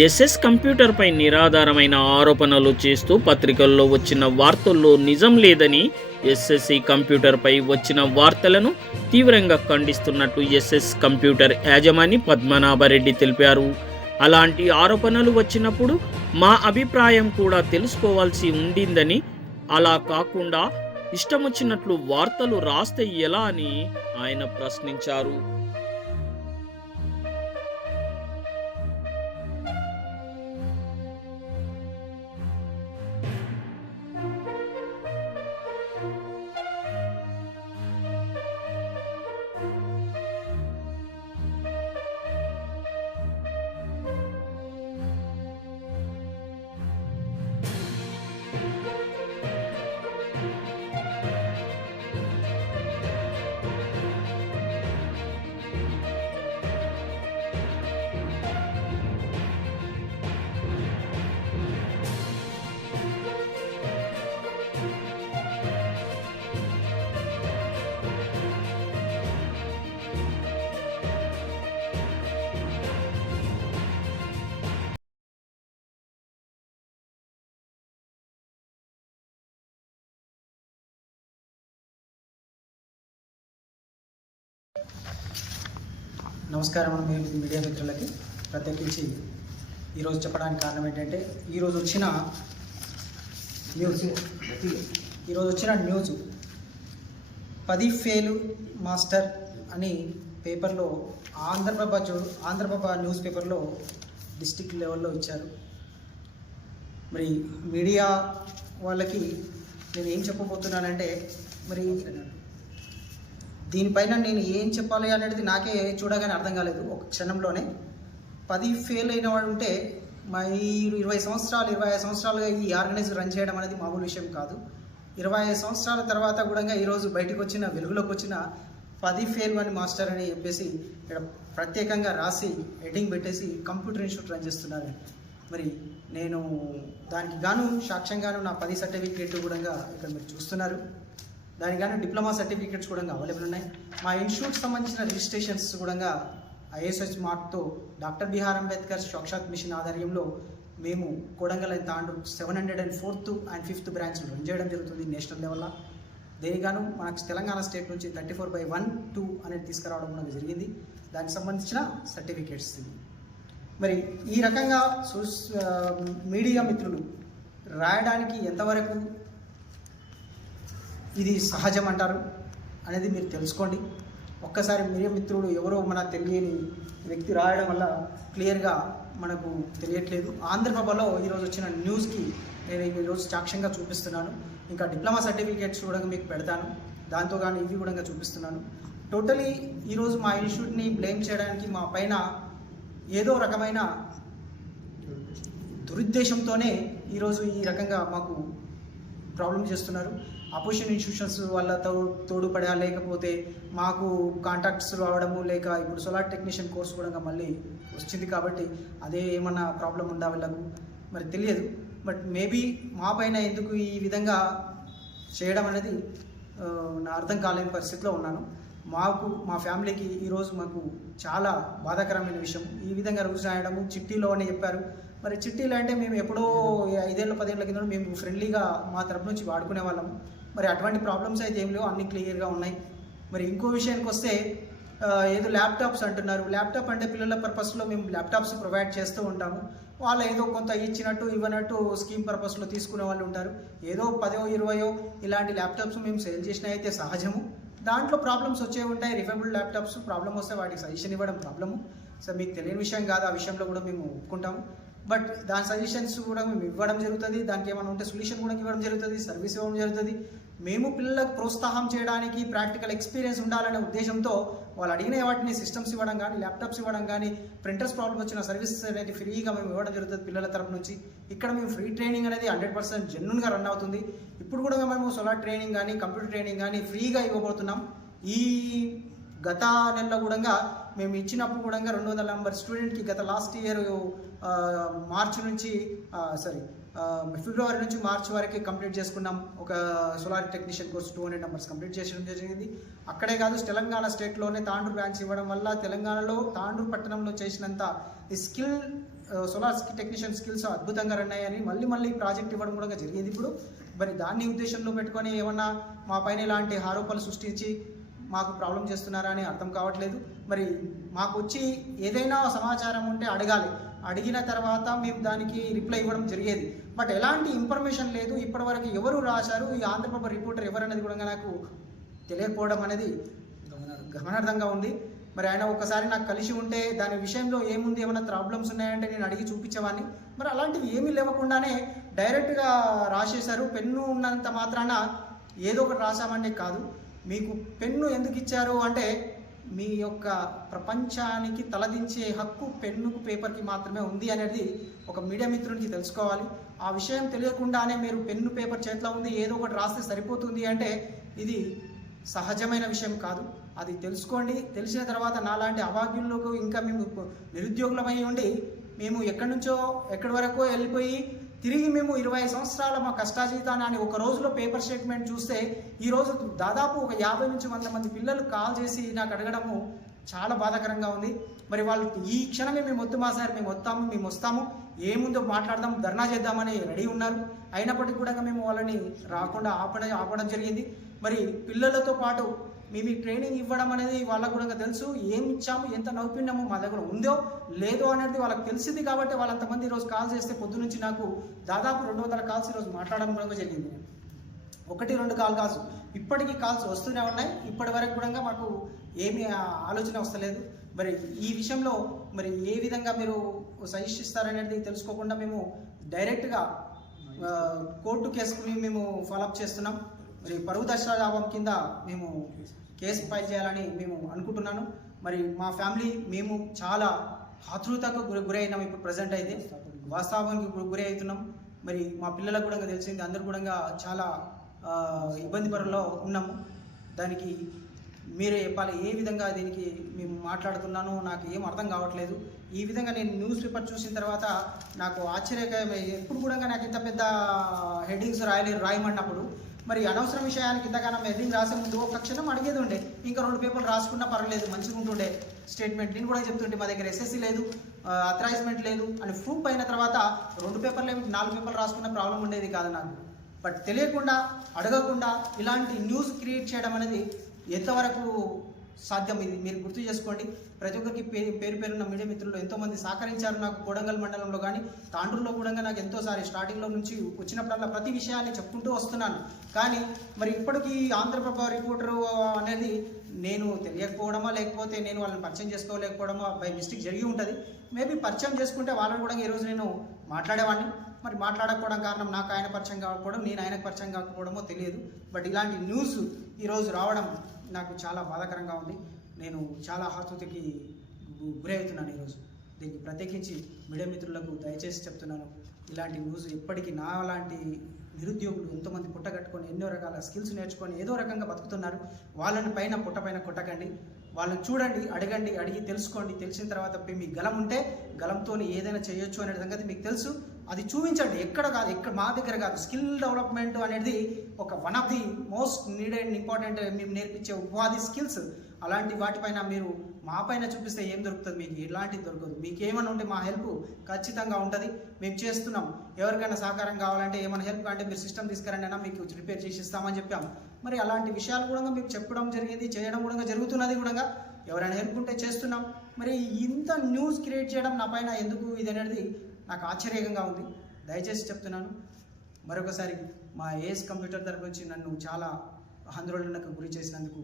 SS కంప్యూటర్పై నిరాధారమైన ఆరోపణలు చేస్తూ పత్రికల్లో వచ్చిన వార్తల్లో నిజం లేదని ఎస్ఎస్సి కంప్యూటర్పై వచ్చిన వార్తలను తీవ్రంగా ఖండిస్తున్నట్టు ఎస్ఎస్ కంప్యూటర్ యాజమాని పద్మనాభరెడ్డి తెలిపారు. అలాంటి ఆరోపణలు వచ్చినప్పుడు మా అభిప్రాయం కూడా తెలుసుకోవాల్సి ఉండిందని, అలా కాకుండా ఇష్టమొచ్చినట్లు వార్తలు రాస్తే ఎలా అని ఆయన ప్రశ్నించారు. నమస్కారం మీడియా మిత్రులకి. ప్రత్యేకించి ఈరోజు చెప్పడానికి కారణం ఏంటంటే ఈరోజు వచ్చిన న్యూస్ 10 ఫెయిల్ మాస్టర్ అని పేపర్లో ఆంధ్రప్రభ న్యూస్ పేపర్లో డిస్ట్రిక్ట్ లెవెల్లో ఇచ్చారు. మరి మీడియా వాళ్ళకి నేను ఏం చెప్పబోతున్నానంటే, మరి దీనిపైన నేను ఏం చెప్పాలి అనేది నాకే చూడగానే అర్థం కాలేదు. ఒక క్షణంలోనే 10 ఫెయిల్ అయిన వాడు ఉంటే, మీరు 25 సంవత్సరాలుగా ఈ ఆర్గనైజ్ రన్ చేయడం అనేది మామూలు విషయం కాదు. 25 సంవత్సరాల తర్వాత కూడా ఈరోజు బయటకు వచ్చిన వెలుగులోకి వచ్చిన 10 ఫెయిల్ అని మాస్టర్ అని చెప్పేసి ఇక్కడ ప్రత్యేకంగా రాసి హెడ్డింగ్ పెట్టేసి కంప్యూటర్ ఇన్స్టిట్యూట్ రన్ చేస్తున్నారు. మరి నేను దానికి గాను సాక్ష్యంగాను నా 10 సర్టిఫికేట్ కూడా ఇక్కడ మీరు చూస్తున్నారు. దానికి గాను డిప్లొమా సర్టిఫికేట్స్ కూడా అవైలబుల్ ఉన్నాయి. మా ఇన్స్టిట్యూట్ సంబంధించిన రిజిస్ట్రేషన్స్ కూడా ఐఎస్ఎస్ మార్క్తో డాక్టర్ బిఆర్ అంబేద్కర్ సాక్షాత్ మిషన్ ఆధ్వర్యంలో మేము Kodangal and Tandur 704th and 5th branch run చేయడం జరుగుతుంది నేషనల్ లెవెల్లో. దేనిగాను మనకు తెలంగాణ స్టేట్ నుంచి 34/1-2 అనేది తీసుకురావడం కూడా జరిగింది. దానికి సంబంధించిన సర్టిఫికేట్స్. మరి ఈ రకంగా మీడియా మిత్రులు రాయడానికి ఎంతవరకు ఇది సహజం అంటారు అనేది మీరు తెలుసుకోండి. ఒక్కసారి మీడియా మిత్రుడు ఎవరో మన తెలియని వ్యక్తి రాయడం వల్ల క్లియర్గా మనకు తెలియట్లేదు. ఆంధ్రప్రభలో ఈరోజు వచ్చిన న్యూస్కి నేను ఈరోజు సాక్ష్యంగా చూపిస్తున్నాను. ఇంకా డిప్లొమా సర్టిఫికేట్స్ కూడా మీకు పెడతాను. దాంతో కానీ ఇవి కూడా చూపిస్తున్నాను. టోటలీ ఈరోజు మా ఇన్స్టిట్యూట్ని బ్లేమ్ చేయడానికి మా పైన ఏదో రకమైన దురుద్దేశంతోనే ఈరోజు ఈ రకంగా మాకు ప్రాబ్లం చేస్తున్నారు. అపోజిషన్ ఇన్స్టిట్యూషన్స్ వల్ల తోడుపడా, లేకపోతే మాకు కాంటాక్ట్స్ రావడము, లేక ఇప్పుడు సోలార్ టెక్నీషియన్ కోర్స్ కూడా మళ్ళీ వచ్చింది కాబట్టి అదే ఏమన్నా ప్రాబ్లం ఉందా వీళ్ళకు మరి తెలియదు. బట్ మేబీ మా పైన ఎందుకు ఈ విధంగా చేయడం అనేది నా అర్థం కాలేని పరిస్థితిలో ఉన్నాను. మా ఫ్యామిలీకి ఈరోజు మాకు చాలా బాధాకరమైన విషయం. ఈ విధంగా రూల్స్ రాయడము చిట్టీలో అని చెప్పారు. మరి చిట్టీలు అంటే మేము ఎప్పుడో 5-10 ఏళ్ళ కింద మేము ఫ్రెండ్లీగా మా తరపు నుంచి వాడుకునే వాళ్ళము. మరి అటువంటి ప్రాబ్లమ్స్ అయితే ఏం లేవు, అన్నీ క్లియర్గా ఉన్నాయి. మరి ఇంకో విషయానికి వస్తే ఏదో ల్యాప్టాప్స్ అంటున్నారు. ల్యాప్టాప్ అంటే పిల్లల పర్పస్లో మేము ల్యాప్టాప్స్ ప్రొవైడ్ చేస్తూ ఉంటాము. వాళ్ళు ఏదో కొంత ఇచ్చినట్టు ఇవ్వనట్టు స్కీమ్ పర్పస్లో తీసుకునే వాళ్ళు ఉంటారు. ఏదో 10-20 ఇలాంటి ల్యాప్టాప్స్ మేము సేల్ చేసినా అయితే సహజము. దాంట్లో ప్రాబ్లమ్స్ వచ్చే ఉంటాయి. రిఫరబుల్ ల్యాప్టాప్స్ ప్రాబ్లమ్ వస్తే వాటికి సజెషన్ ఇవ్వడం ప్రాబ్లము. సో మీకు తెలియని విషయం కాదు, ఆ విషయంలో కూడా మేము ఒప్పుకుంటాము. బట్ దాని సజెషన్స్ కూడా మేము ఇవ్వడం జరుగుతుంది. దానికి ఏమైనా ఉంటే సొల్యూషన్ కూడా ఇవ్వడం జరుగుతుంది, సర్వీస్ ఇవ్వడం జరుగుతుంది. మేము పిల్లలకు ప్రోత్సాహం చేయడానికి ప్రాక్టికల్ ఎక్స్పీరియన్స్ ఉండాలనే ఉద్దేశంతో వాళ్ళు అడిగిన వాటిని సిస్టమ్స్ ఇవ్వడం కానీ, ల్యాప్టాప్స్ ఇవ్వడం కానీ, ప్రింటర్స్ ప్రాబ్లమ్ వచ్చిన సర్వీస్ అనేది ఫ్రీగా మేము ఇవ్వడం జరుగుతుంది పిల్లల తరపు నుంచి. ఇక్కడ మేము ఫ్రీ ట్రైనింగ్ అనేది 100% జెన్యూన్గా రన్ అవుతుంది. ఇప్పుడు కూడా మేము సోలార్ ట్రైనింగ్ కానీ, కంప్యూటర్ ట్రైనింగ్ కానీ ఫ్రీగా ఇవ్వబోతున్నాం. ఈ గత నెలలో కూడా మేము ఇచ్చినప్పుడు కూడా 200 నంబర్ స్టూడెంట్కి గత లాస్ట్ ఇయర్ ఫిబ్రవరి నుంచి మార్చి వరకు కంప్లీట్ చేసుకున్నాం. ఒక solar technician course 200 numbers complete చేయడం జరిగింది. అక్కడే కాదు, తెలంగాణ స్టేట్లోనే తాండూరు బ్రాంచ్ ఇవ్వడం వల్ల తెలంగాణలో తాండూరు పట్టణంలో చేసినంత స్కిల్ సోలార్ టెక్నీషియన్ స్కిల్స్ అద్భుతంగా రన్ అయ్యాయని మళ్ళీ ప్రాజెక్ట్ ఇవ్వడం కూడా జరిగింది. ఇప్పుడు మరి దాన్ని ఉద్దేశంలో పెట్టుకొని ఏమన్నా మా పైన ఇలాంటి ఆరోపణలు సృష్టించి మాకు ప్రాబ్లం చేస్తున్నారా అని అర్థం కావట్లేదు. మరి మాకు వచ్చి ఏదైనా సమాచారం ఉంటే అడగాలి, అడిగిన తర్వాత మేము దానికి రిప్లై ఇవ్వడం జరిగేది. బట్ ఎలాంటి ఇన్ఫర్మేషన్ లేదు. ఇప్పటివరకు ఎవరు రాశారు, ఈ ఆంధ్రప్రభ రిపోర్టర్ ఎవరనేది కూడా నాకు తెలియకపోవడం అనేది గమనార్థంగా ఉంది. మరి ఆయన ఒకసారి నాకు కలిసి ఉంటే దాని విషయంలో ఏముంది, ఏమైనా ప్రాబ్లమ్స్ ఉన్నాయంటే నేను అడిగి చూపించేవాడిని. మరి అలాంటివి ఏమీ లేవకుండానే డైరెక్ట్గా రాసేశారు. పెన్ను ఉన్నంత మాత్రాన ఏదో ఒకటి రాసామంటే కాదు. మీకు పెన్ను ఎందుకు ఇచ్చారు అంటే మీ యొక్క ప్రపంచానికి తలదించే హక్కు పెన్నుకు పేపర్కి మాత్రమే ఉంది అనేది ఒక మీడియా మిత్రునికి తెలుసుకోవాలి. ఆ విషయం తెలియకుండానే మీరు పెన్ను పేపర్ చేతిలో ఉంది ఏదో ఒకటి రాస్తే సరిపోతుంది అంటే ఇది సహజమైన విషయం కాదు. అది తెలుసుకోండి. తెలిసిన తర్వాత నాలాంటి అభాగ్యులకు ఇంకా మేము నిరుద్యోగులమై ఉండి మేము ఎక్కడి నుంచో ఎక్కడి వరకు వెళ్ళిపోయి తిరిగి మేము 20 సంవత్సరాల మా కష్టాజీతాన్ని ఒక రోజులో పేపర్ స్టేట్మెంట్ చూస్తే ఈరోజు దాదాపు ఒక 50 నుంచి 100 మంది పిల్లలు కాల్ చేసి నాకు అడగడము చాలా బాధాకరంగా ఉంది. మరి వాళ్ళు ఈ క్షణమే మేము వద్దు మా సార్, మేము వస్తాము, ఏముందో మాట్లాడదాం, ధర్నా చేద్దామని రెడీ ఉన్నారు. అయినప్పటికీ కూడా మేము వాళ్ళని రాకుండా ఆపడం జరిగింది. మరి పిల్లలతో పాటు మేము ఈ ట్రైనింగ్ ఇవ్వడం అనేది వాళ్ళకు కూడా తెలుసు. ఏం ఇచ్చాము, ఎంత నౌపుణ్యమో మా దగ్గర ఉందో లేదో అనేది వాళ్ళకి తెలిసింది. కాబట్టి వాళ్ళంతమంది ఈరోజు కాల్ చేస్తే పొద్దు నుంచి నాకు దాదాపు 200 కాల్స్ ఈరోజు మాట్లాడడం కూడా జరిగింది. 1-2 కాల్ కాల్స్ ఇప్పటికీ కాల్స్ వస్తూనే ఉన్నాయి. ఇప్పటి వరకు కూడా మాకు ఏమీ ఆలోచన వస్తలేదు. మరి ఈ విషయంలో మరి ఏ విధంగా మీరు సజెస్ట్ ఇస్తారనేది తెలుసుకోకుండా మేము డైరెక్ట్గా కోర్టు కేసుకుని మేము ఫాలోఅప్ చేస్తున్నాం. మరి పరువు దశాలాభం కింద మేము కేసు ఫైల్ చేయాలని మేము అనుకుంటున్నాను. మరి మా ఫ్యామిలీ మేము చాలా ఆతృతకు గురి అయినాం. ఇప్పుడు ప్రజెంట్ అయితే వాస్తవానికి గురి అవుతున్నాం. మరి మా పిల్లలకు కూడా తెలిసింది, అందరూ కూడా చాలా ఇబ్బంది పరుల్లో ఉన్నాము. దానికి మీరే చెప్పాలి ఏ విధంగా దీనికి మేము మాట్లాడుతున్నానో నాకు ఏం అర్థం కావట్లేదు. ఈ విధంగా నేను న్యూస్ పేపర్ చూసిన తర్వాత నాకు ఆశ్చర్యకరమే. ఎప్పుడు కూడా నాకు ఇంత పెద్ద హెడ్డింగ్స్ రాయమన్నప్పుడు మరి అనవసర విషయానికి ఇంతగానో హెడ్డింగ్ రాసే ముందు ఒక క్షణం అడిగేది ఉండే, ఇంకా 2 పేపర్లు రాసుకున్నా పర్వాలేదు, మంచిగా ఉంటుండే స్టేట్మెంట్. నేను కూడా చెప్తుంటే మా దగ్గర ఎస్ఎస్సి లేదు, అథరైజ్మెంట్ లేదు అని ప్రూఫ్ అయిన తర్వాత 2 పేపర్లు 4 పేపర్లు రాసుకున్న ప్రాబ్లం ఉండేది కాదు నాకు. బట్ తెలియకుండా అడగకుండా ఇలాంటి న్యూస్ క్రియేట్ చేయడం అనేది ఎంతవరకు సాధ్యం ఇది మీరు గుర్తు చేసుకోండి. ప్రతి ఒక్కరికి పేరున్న మీడియా మిత్రులు ఎంతోమంది సహకరించారు నాకు. కొడంగల్ మండలంలో కానీ తాండూరులో కూడా నాకు ఎంతోసారి స్టార్టింగ్లో నుంచి వచ్చినప్పుడల్లా ప్రతి విషయాన్ని చెప్పుకుంటూ వస్తున్నాను. కానీ మరి ఇప్పటికీ ఆంధ్రప్రభ రిపోర్టరు అనేది నేను తెలియకపోవడమా లేకపోతే నేను వాళ్ళని పరిచయం చేసుకోలేకపోవడమా బై మిస్టేక్ జరిగి ఉంటుంది. మేబీ పరిచయం చేసుకుంటే వాళ్ళని కూడా ఈరోజు నేను మాట్లాడేవాడిని. మరి మాట్లాడకపోవడం కారణం నాకు ఆయన పరిచయం కాకపోవడం, నేను ఆయనకు పరిచయం కాకపోవడమో తెలియదు. బట్ ఇలాంటి న్యూస్ ఈరోజు రావడం నాకు చాలా బాధాకరంగా ఉంది. నేను చాలా ఆతృతకి గురి అవుతున్నాను ఈరోజు. దీనికి ప్రత్యేకించి మీడియా మిత్రులకు దయచేసి చెప్తున్నాను, ఇలాంటి న్యూస్ ఎప్పటికీ నా లాంటి నిరుద్యోగులు ఎంతోమంది పుట్టగట్టుకొని ఎన్నో రకాల స్కిల్స్ నేర్చుకొని ఏదో రకంగా బతుకుతున్నారు. వాళ్ళని పుట్ట పైన కొట్టకండి. వాళ్ళని చూడండి, అడగండి, అడిగి తెలుసుకోండి. తెలిసిన తర్వాత మీ గలం ఉంటే గలంతో ఏదైనా చేయొచ్చు అనే సంగతి మీకు తెలుసు. అది చూపించండి. ఎక్కడ మా దగ్గర కాదు. స్కిల్ డెవలప్మెంట్ అనేది ఒక one of the most needed important మేము నేర్పించే ఉపాధి స్కిల్స్. అలాంటి వాటిపైన మీరు మా పైన చూపిస్తే ఏం దొరుకుతుంది? మీకు ఎలాంటిది దొరకదు. మీకు ఏమైనా ఉంటే మా హెల్ప్ ఖచ్చితంగా ఉంటుంది. మేము చేస్తున్నాం. ఎవరికైనా సహకారం కావాలంటే ఏమైనా హెల్ప్ అంటే మీరు సిస్టమ్ తీసుకురండి అయినా మీకు రిపేర్ చేసి ఇస్తామని చెప్పాము. మరి అలాంటి విషయాలు కూడా మీకు చెప్పడం జరిగింది, చేయడం కూడా జరుగుతున్నది కూడా. ఎవరైనా హెల్ప్ ఉంటే చేస్తున్నాం. మరి ఇంత న్యూస్ క్రియేట్ చేయడం నా పైన ఎందుకు ఇది అనేది నాకు ఆశ్చర్యంగా ఉంది. దయచేసి చెప్తున్నాను, మరొకసారి మా ఏఎస్ కంప్యూటర్ తరపు నుంచి నన్ను చాలా ఆందోళనకు గురి చేసినందుకు